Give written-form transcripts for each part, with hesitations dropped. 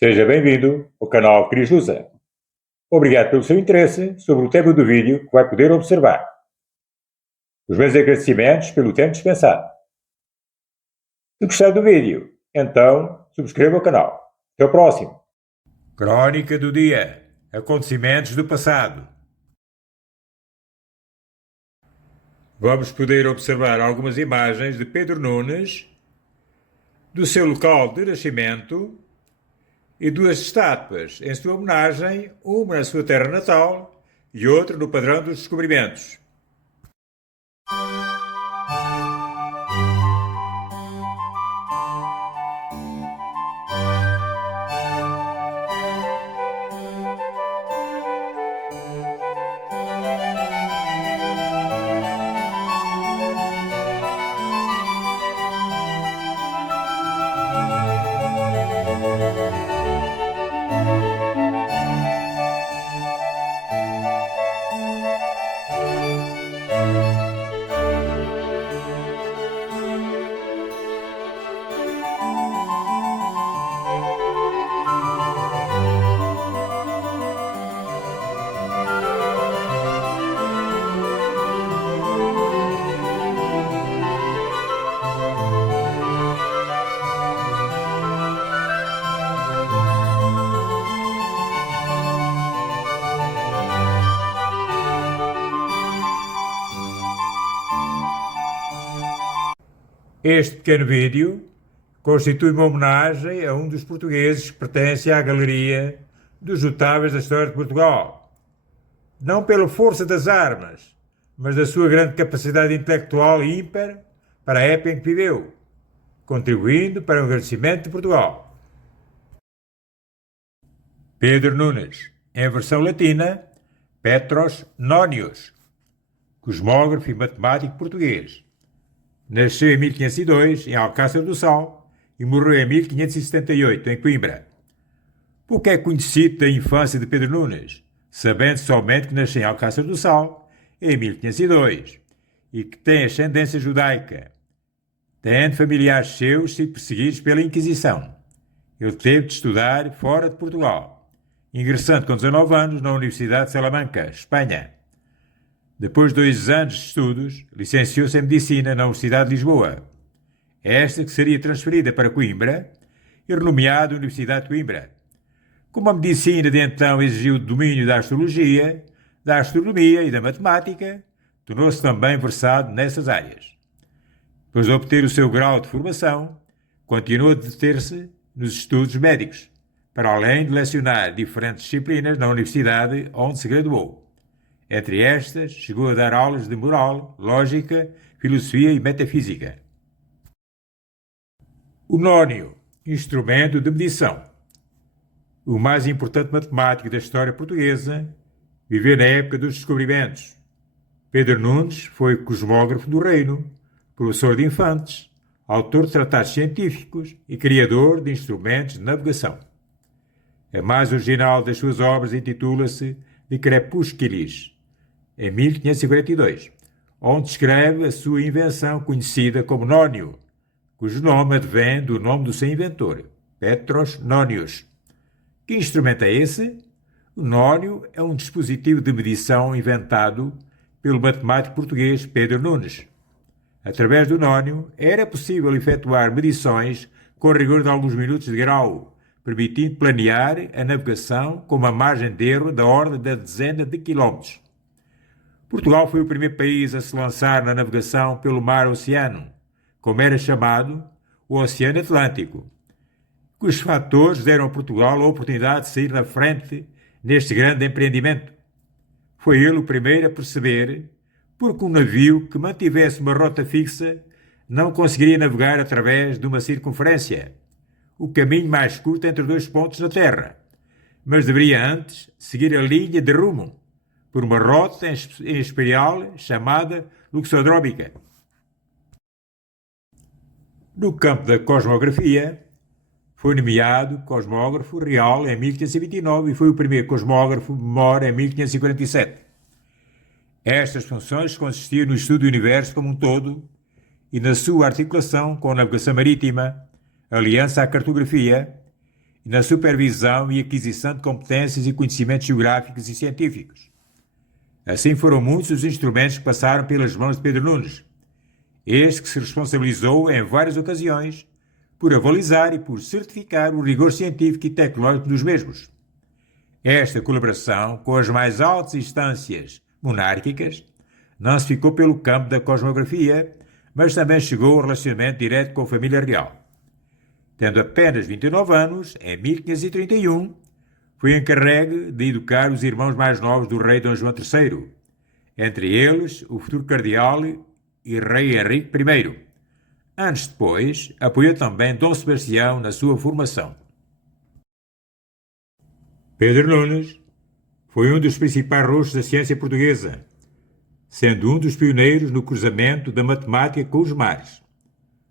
Seja bem-vindo ao canal Cris Lusa. Obrigado pelo seu interesse sobre o tema do vídeo que vai poder observar. Os meus agradecimentos pelo tempo dispensado. Se gostar do vídeo, então subscreva o canal. Até o próximo. Crónica do dia. Acontecimentos do passado. Vamos poder observar algumas imagens de Pedro Nunes, do seu local de nascimento e duas estátuas em sua homenagem, uma na sua terra natal e outra no padrão dos descobrimentos. Este pequeno vídeo constitui uma homenagem a um dos portugueses que pertence à galeria dos notáveis da história de Portugal. Não pela força das armas, mas da sua grande capacidade intelectual ímpar para a época em que viveu, contribuindo para o engrandecimento de Portugal. Pedro Nunes, em versão latina, Petros Nonius, cosmógrafo e matemático português. Nasceu em 1502, em Alcácer do Sal, e morreu em 1578, em Coimbra. Pouco é conhecido da infância de Pedro Nunes, sabendo somente que nasceu em Alcácer do Sal, em 1502, e que tem ascendência judaica, tendo familiares seus sido perseguidos pela Inquisição. Ele teve de estudar fora de Portugal, ingressando com 19 anos na Universidade de Salamanca, Espanha. Depois de 2 anos de estudos, licenciou-se em Medicina na Universidade de Lisboa, esta que seria transferida para Coimbra e renomeada Universidade de Coimbra. Como a medicina de então exigiu o domínio da astrologia, da astronomia e da matemática, tornou-se também versado nessas áreas. Depois de obter o seu grau de formação, continuou a deter-se nos estudos médicos, para além de lecionar diferentes disciplinas na universidade onde se graduou. Entre estas, chegou a dar aulas de moral, lógica, filosofia e metafísica. O nónio, instrumento de medição. O mais importante matemático da história portuguesa, viveu na época dos descobrimentos. Pedro Nunes foi cosmógrafo do reino, professor de infantes, autor de tratados científicos e criador de instrumentos de navegação. A mais original das suas obras intitula-se De Crepusculis, em 1542, onde descreve a sua invenção conhecida como nónio, cujo nome advém do nome do seu inventor, Petros Nonius. Que instrumento é esse? O nónio é um dispositivo de medição inventado pelo matemático português Pedro Nunes. Através do nónio, era possível efetuar medições com rigor de alguns minutos de grau, permitindo planear a navegação com uma margem de erro da ordem da dezena de quilómetros. Portugal foi o primeiro país a se lançar na navegação pelo mar-oceano, como era chamado, o Oceano Atlântico, cujos fatores deram a Portugal a oportunidade de sair na frente neste grande empreendimento. Foi ele o primeiro a perceber, porque um navio que mantivesse uma rota fixa não conseguiria navegar através de uma circunferência, o caminho mais curto entre 2 pontos na Terra, mas deveria antes seguir a linha de rumo, por uma rota em espiral chamada luxodrómica. No campo da cosmografia, foi nomeado cosmógrafo real em 1529 e foi o primeiro cosmógrafo menor em 1547. Estas funções consistiam no estudo do universo como um todo e na sua articulação com a navegação marítima, aliança à cartografia na supervisão e aquisição de competências e conhecimentos geográficos e científicos. Assim foram muitos os instrumentos que passaram pelas mãos de Pedro Nunes, este que se responsabilizou em várias ocasiões por avalizar e por certificar o rigor científico e tecnológico dos mesmos. Esta colaboração com as mais altas instâncias monárquicas não se ficou pelo campo da cosmografia, mas também chegou ao relacionamento direto com a família real. Tendo apenas 29 anos, em 1531, foi encarregue de educar os irmãos mais novos do rei Dom João III, entre eles o futuro cardeal e rei Henrique I. Anos depois, apoiou também Dom Sebastião na sua formação. Pedro Nunes foi um dos principais rostos da ciência portuguesa, sendo um dos pioneiros no cruzamento da matemática com os mares.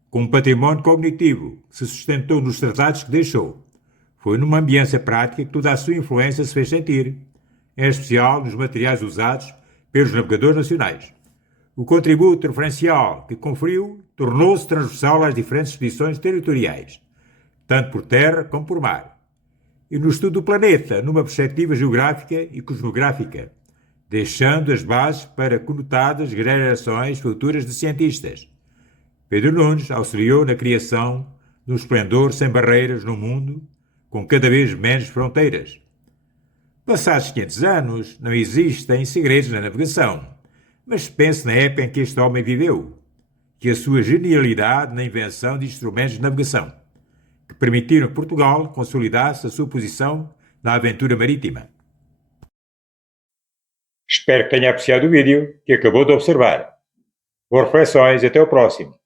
Com um património cognitivo que se sustentou nos tratados que deixou, foi numa ambiência prática que toda a sua influência se fez sentir, em especial nos materiais usados pelos navegadores nacionais. O contributo referencial que conferiu tornou-se transversal às diferentes expedições territoriais, tanto por terra como por mar, e no estudo do planeta, numa perspectiva geográfica e cosmográfica, deixando as bases para conotadas gerações futuras de cientistas. Pedro Nunes auxiliou na criação de um esplendor sem barreiras no mundo, com cada vez menos fronteiras. Passados 500 anos, não existem segredos na navegação, mas pense na época em que este homem viveu, e a sua genialidade na invenção de instrumentos de navegação, que permitiram que Portugal consolidasse a sua posição na aventura marítima. Espero que tenha apreciado o vídeo que acabou de observar. Boas reflexões e até o próximo.